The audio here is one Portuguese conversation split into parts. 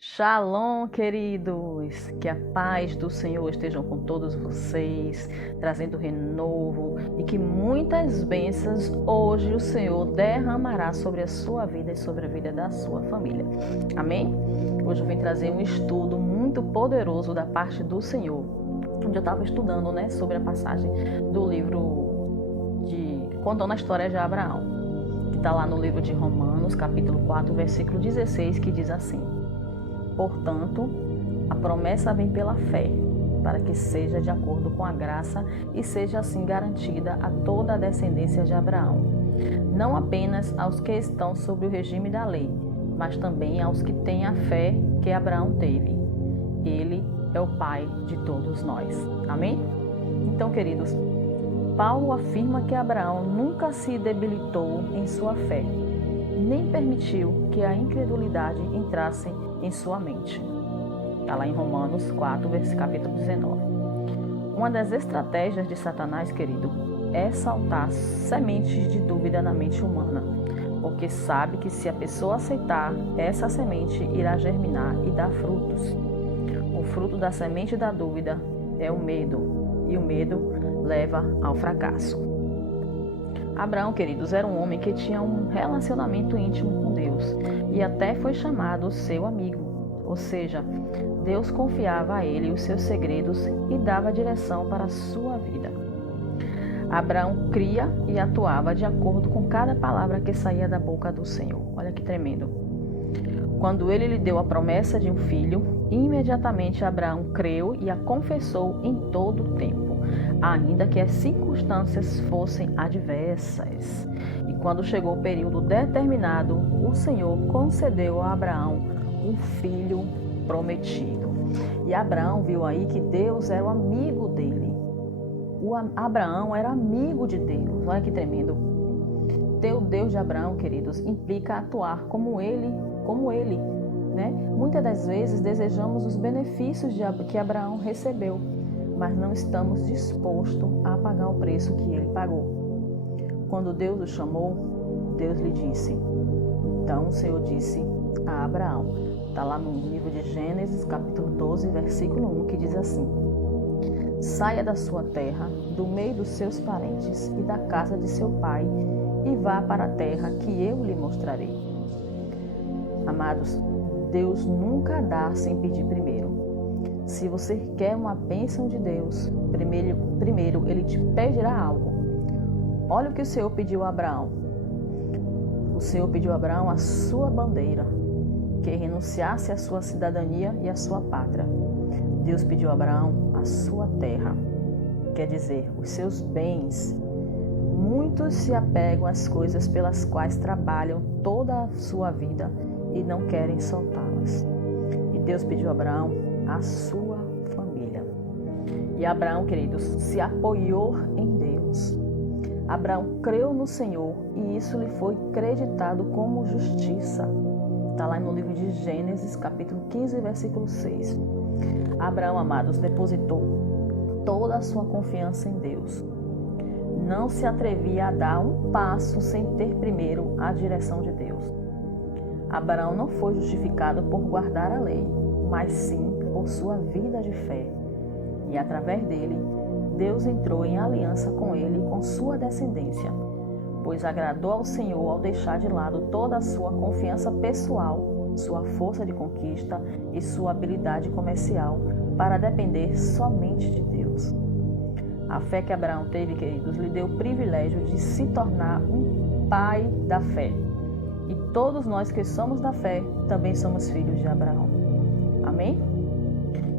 Shalom, queridos! Que a paz do Senhor esteja com todos vocês, trazendo renovo e que muitas bênçãos hoje o Senhor derramará sobre a sua vida e sobre a vida da sua família. Amém? Hoje eu vim trazer um estudo muito poderoso da parte do Senhor, onde eu estava estudando, sobre a passagem do livro contando a história de Abraão, que está lá no livro de Romanos, capítulo 4, versículo 16, que diz assim: portanto, a promessa vem pela fé, para que seja de acordo com a graça e seja assim garantida a toda a descendência de Abraão, não apenas aos que estão sob o regime da lei, mas também aos que têm a fé que Abraão teve. Ele é o pai de todos nós. Amém? Então, queridos, Paulo afirma que Abraão nunca se debilitou em sua fé, nem permitiu que a incredulidade entrasse em sua mente. Está lá em Romanos 4, capítulo 19. Uma das estratégias de Satanás, querido, é saltar sementes de dúvida na mente humana, porque sabe que se a pessoa aceitar, essa semente irá germinar e dar frutos. O fruto da semente da dúvida é o medo, e o medo leva ao fracasso. Abraão, queridos, era um homem que tinha um relacionamento íntimo com Deus e até foi chamado seu amigo, ou seja, Deus confiava a ele os seus segredos e dava direção para a sua vida. Abraão cria e atuava de acordo com cada palavra que saía da boca do Senhor. Olha que tremendo. Quando ele lhe deu a promessa de um filho, imediatamente Abraão creu e a confessou em todo o tempo, ainda que as circunstâncias fossem adversas. E quando chegou o período determinado, o Senhor concedeu a Abraão um filho prometido. E Abraão viu aí que Deus era o amigo dele. Abraão era amigo de Deus. Olha que tremendo. Ter o Deus de Abraão, queridos, implica atuar como ele. Muitas das vezes desejamos os benefícios que Abraão recebeu, mas não estamos dispostos a pagar o preço que ele pagou. Quando Deus o chamou, Deus lhe disse. Então o Senhor disse a Abraão, está lá no livro de Gênesis, capítulo 12, versículo 1, que diz assim: saia da sua terra, do meio dos seus parentes e da casa de seu pai, e vá para a terra que eu lhe mostrarei. Amados, Deus nunca dá sem pedir primeiro. Se você quer uma bênção de Deus, primeiro Ele te pedirá algo. Olha o que o Senhor pediu a Abraão. O Senhor pediu a Abraão a sua bandeira, que renunciasse à sua cidadania e à sua pátria. Deus pediu a Abraão a sua terra, quer dizer, os seus bens. Muitos se apegam às coisas pelas quais trabalham toda a sua vida e não querem soltá-las. E Deus pediu a Abraão a sua família. E Abraão, queridos, se apoiou em Deus. Abraão creu no Senhor e isso lhe foi creditado como justiça. Está lá no livro de Gênesis, capítulo 15, versículo 6. Abraão, amados, depositou toda a sua confiança em Deus. Não se atrevia a dar um passo sem ter primeiro a direção de Deus. Abraão não foi justificado por guardar a lei, mas sim por sua vida de fé. E através dele, Deus entrou em aliança com ele e com sua descendência, pois agradou ao Senhor ao deixar de lado toda a sua confiança pessoal, sua força de conquista e sua habilidade comercial para depender somente de Deus. A fé que Abraão teve, queridos, lhe deu o privilégio de se tornar um pai da fé. E todos nós que somos da fé também somos filhos de Abraão. Amém?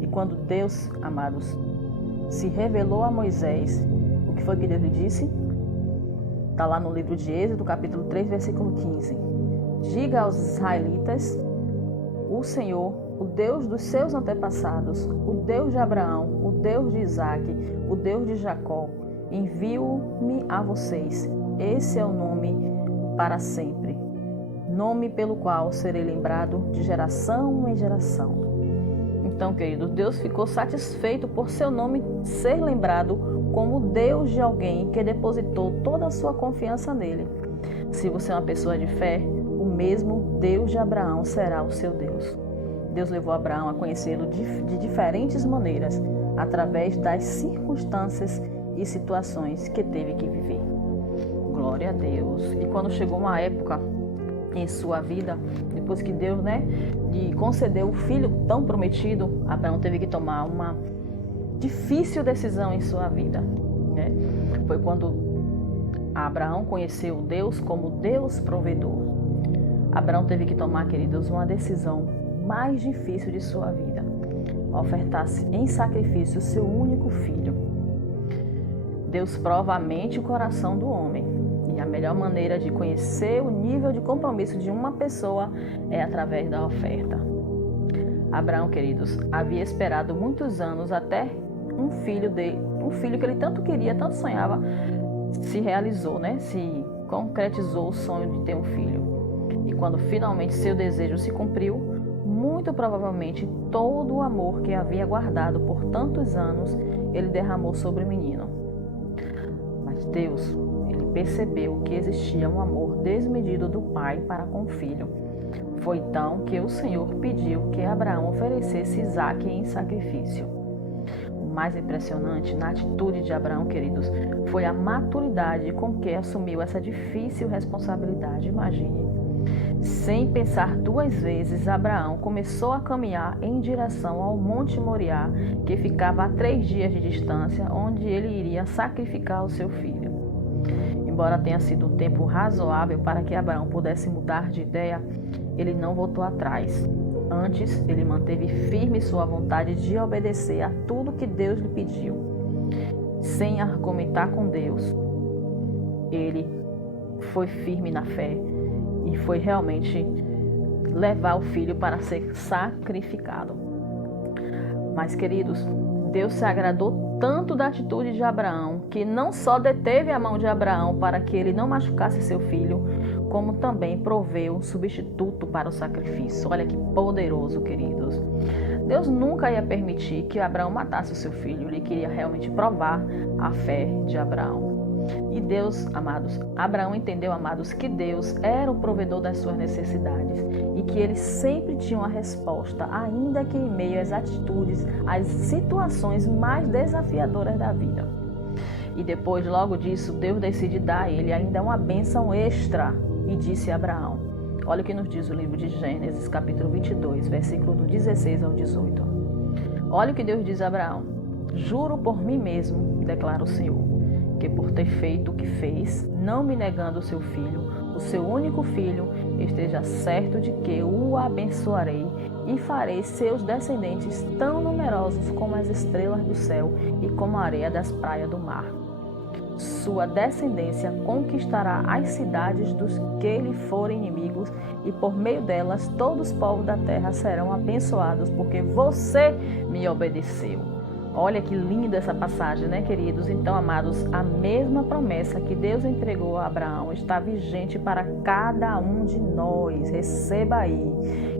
E quando Deus, amados, se revelou a Moisés, o que foi que Deus lhe disse? Está lá no livro de Êxodo, capítulo 3, versículo 15. Diga aos israelitas, o Senhor, o Deus dos seus antepassados, o Deus de Abraão, o Deus de Isaque, o Deus de Jacó, envio-me a vocês. Esse é o nome para sempre, nome pelo qual serei lembrado de geração em geração. Então, querido, Deus ficou satisfeito por seu nome ser lembrado como Deus de alguém que depositou toda a sua confiança nele. Se você é uma pessoa de fé, o mesmo Deus de Abraão será o seu Deus. Deus levou Abraão a conhecê-lo de diferentes maneiras, através das circunstâncias e situações que teve que viver. Glória a Deus. E quando chegou uma época em sua vida, depois que Deus, lhe concedeu o filho tão prometido, Abraão teve que tomar uma difícil decisão em sua vida. Foi quando Abraão conheceu Deus como Deus provedor. Abraão teve que tomar, queridos, uma decisão mais difícil de sua vida: ofertar-se em sacrifício o seu único filho. Deus prova a mente e o coração do homem, e a melhor maneira de conhecer o nível de compromisso de uma pessoa é através da oferta. Abraão, queridos, havia esperado muitos anos até um filho que ele tanto queria, tanto sonhava, se realizou, se concretizou o sonho de ter um filho. E quando finalmente seu desejo se cumpriu, muito provavelmente todo o amor que havia guardado por tantos anos, ele derramou sobre o menino. Mas Deus, ele percebeu que existia um amor desmedido do pai para com o filho. Foi então que o Senhor pediu que Abraão oferecesse Isaque em sacrifício. O mais impressionante na atitude de Abraão, queridos, foi a maturidade com que assumiu essa difícil responsabilidade. Imagine. Sem pensar duas vezes, Abraão começou a caminhar em direção ao Monte Moriá, que ficava a 3 dias de distância, onde ele iria sacrificar o seu filho. Embora tenha sido um tempo razoável para que Abraão pudesse mudar de ideia, ele não voltou atrás. Antes, ele manteve firme sua vontade de obedecer a tudo que Deus lhe pediu. Sem argumentar com Deus, ele foi firme na fé e foi realmente levar o filho para ser sacrificado. Mas, queridos, Deus se agradou tanto da atitude de Abraão, que não só deteve a mão de Abraão para que ele não machucasse seu filho, como também proveu um substituto para o sacrifício. Olha que poderoso, queridos. Deus nunca ia permitir que Abraão matasse o seu filho. Ele queria realmente provar a fé de Abraão. E Deus, amados, Abraão entendeu, amados, que Deus era o provedor das suas necessidades e que ele sempre tinha uma resposta, ainda que em meio às atitudes, às situações mais desafiadoras da vida. E depois, logo disso, Deus decide dar a ele ainda uma bênção extra e disse a Abraão. Olha o que nos diz o livro de Gênesis, capítulo 22, versículo do 16 ao 18. Olha o que Deus diz a Abraão. Juro por mim mesmo, declara o Senhor, que por ter feito o que fez, não me negando o seu filho, o seu único filho, esteja certo de que o abençoarei e farei seus descendentes tão numerosos como as estrelas do céu e como a areia das praias do mar. Sua descendência conquistará as cidades dos que lhe forem inimigos, e por meio delas todos os povos da terra serão abençoados, porque você me obedeceu. Olha que linda essa passagem, queridos? Então, amados, a mesma promessa que Deus entregou a Abraão está vigente para cada um de nós. Receba aí.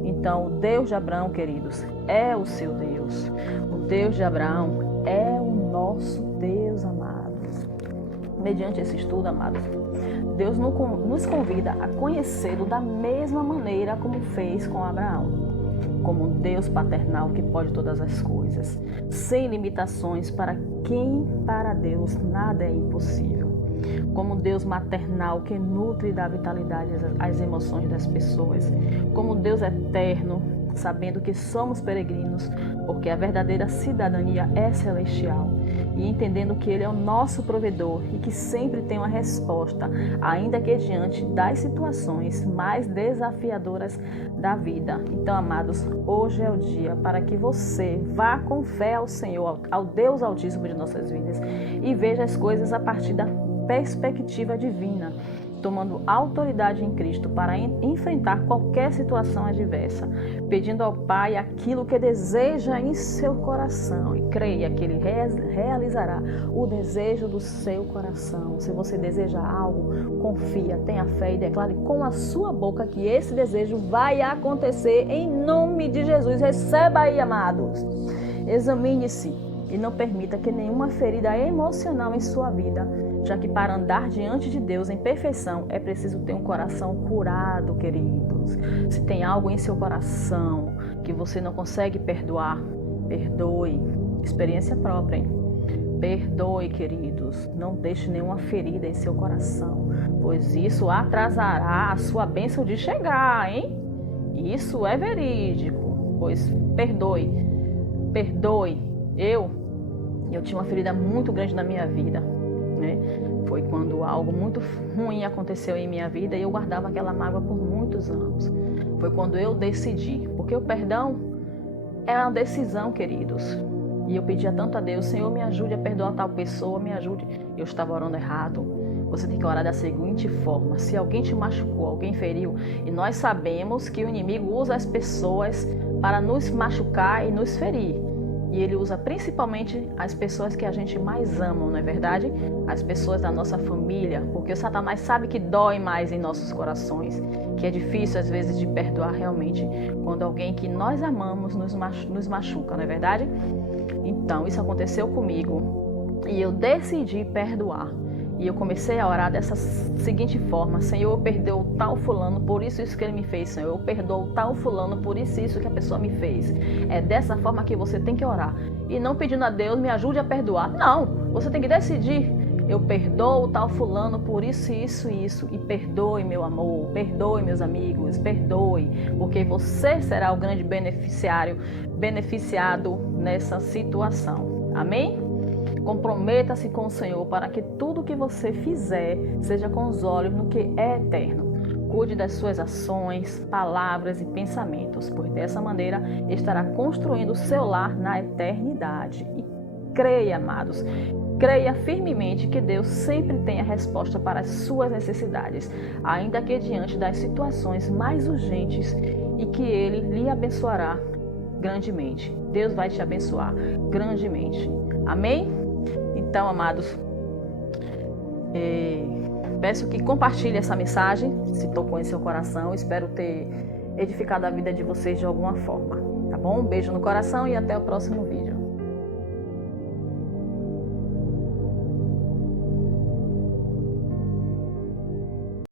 Então, o Deus de Abraão, queridos, é o seu Deus. O Deus de Abraão é o nosso Deus, amados. Mediante esse estudo, amados, Deus nos convida a conhecê-lo da mesma maneira como fez com Abraão, como um Deus paternal que pode todas as coisas, sem limitações, para Deus nada é impossível, como um Deus maternal que nutre e dá vitalidade às emoções das pessoas, como um Deus eterno, sabendo que somos peregrinos, porque a verdadeira cidadania é celestial, e entendendo que Ele é o nosso provedor e que sempre tem uma resposta, ainda que diante das situações mais desafiadoras da vida. Então, amados, hoje é o dia para que você vá com fé ao Senhor, ao Deus Altíssimo de nossas vidas, e veja as coisas a partir da perspectiva divina, tomando autoridade em Cristo para enfrentar qualquer situação adversa, pedindo ao Pai aquilo que deseja em seu coração, e creia que Ele realizará o desejo do seu coração. Se você deseja algo, confia, tenha fé e declare com a sua boca que esse desejo vai acontecer em nome de Jesus. Receba aí, amados. Examine-se e não permita que nenhuma ferida emocional em sua vida, já que para andar diante de Deus em perfeição é preciso ter um coração curado, queridos. Se tem algo em seu coração que você não consegue perdoar, perdoe. Experiência própria, hein? Perdoe, queridos. Não deixe nenhuma ferida em seu coração, pois isso atrasará a sua bênção de chegar, hein? Isso é verídico, pois perdoe. Perdoe. Eu tinha uma ferida muito grande na minha vida, né? Foi quando algo muito ruim aconteceu em minha vida e eu guardava aquela mágoa por muitos anos. Foi quando eu decidi, porque o perdão é uma decisão, queridos. E eu pedia tanto a Deus, Senhor, me ajude a perdoar tal pessoa, me ajude. Eu estava orando errado. Você tem que orar da seguinte forma: se alguém te machucou, alguém feriu, e nós sabemos que o inimigo usa as pessoas para nos machucar e nos ferir. E ele usa principalmente as pessoas que a gente mais ama, não é verdade? As pessoas da nossa família, porque o Satanás sabe que dói mais em nossos corações, que é difícil às vezes de perdoar realmente quando alguém que nós amamos nos machuca, não é verdade? Então, isso aconteceu comigo e eu decidi perdoar. E eu comecei a orar dessa seguinte forma: Senhor, eu perdoo tal fulano por isso que ele me fez. Senhor, eu perdoo tal fulano por isso que a pessoa me fez. É dessa forma que você tem que orar. E não pedindo a Deus, me ajude a perdoar. Não, você tem que decidir. Eu perdoo tal fulano por isso e isso. E perdoe, meu amor, perdoe, meus amigos, perdoe. Porque você será o grande beneficiado nessa situação. Amém? Comprometa-se com o Senhor para que tudo que você fizer seja com os olhos no que é eterno. Cuide das suas ações, palavras e pensamentos, pois dessa maneira estará construindo o seu lar na eternidade. E creia, amados, creia firmemente que Deus sempre tem a resposta para as suas necessidades, ainda que diante das situações mais urgentes, e que Ele lhe abençoará grandemente. Deus vai te abençoar grandemente. Amém? Então, amados, peço que compartilhe essa mensagem, se tocou em seu coração. Espero ter edificado a vida de vocês de alguma forma, tá bom? Um beijo no coração e até o próximo vídeo.